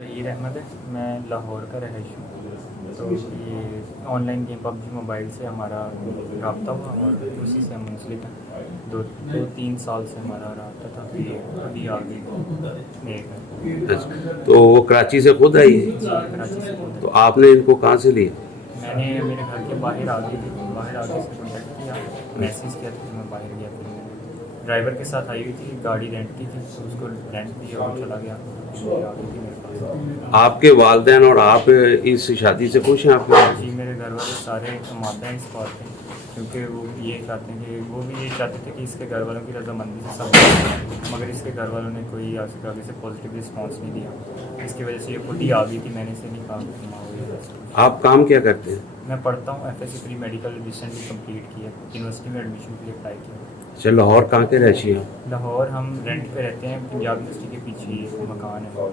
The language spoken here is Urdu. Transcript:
ظہیر احمد ہے، میں لاہور کا رہائشی ہوں۔ تو یہ on line game PUBG mobile سے ہمارا رابطہ ہوا اور اسی سے ہم منسلک ہیں۔ دو تین سال سے ہمارا رابطہ تھا، یہ ابھی آگے میرے گھر۔ اچھا، تو وہ کراچی سے خود آئی؟ جی، کراچی سے خود تو آپ نے ان کو کہاں سے لیا؟ میں نے میرے گھر کے باہر آگے سے کانٹیکٹ کیا، میسیج کیا تھا، میں باہر گیا تھا۔ ڈرائیور کے ساتھ آئی ہوئی تھی، گاڑی رینٹ کی تھی، تو اس کو رینٹ دی اور چلا گیا۔ آ گئی تھی میرے پاس۔ آپ کے والدین اور آپ اس شادی سے خوش ہیں؟ آپ کے؟ جی، میرے گھر والے سارے مانتے ہیں اس بات پہ، کیونکہ وہ یہ چاہتے ہیں کہ وہ بھی یہ چاہتے تھے کہ اس کے گھر والوں کی رضامندی سے سب کچھ، مگر اس کے گھر والوں نے کوئی آگے سے پازیٹیو رسپانس نہیں دیا۔ اس کی وجہ سے یہ خود ہی آ گئی تھی، میں نے اسے نہیں کہا۔ آپ کام کیا کرتے ہیں؟ میں پڑھتا ہوں، FSC pre medical recently complete کیا، یونیورسٹی میں ایڈمیشن کے لیے اپلائی کیا۔ اچھا، لاہور کہاں کے رہائشی ہیں؟ لاہور ہم رینٹ پہ رہتے ہیں، پنجاب یونیورسٹی کے پیچھے ایک مکان ہے۔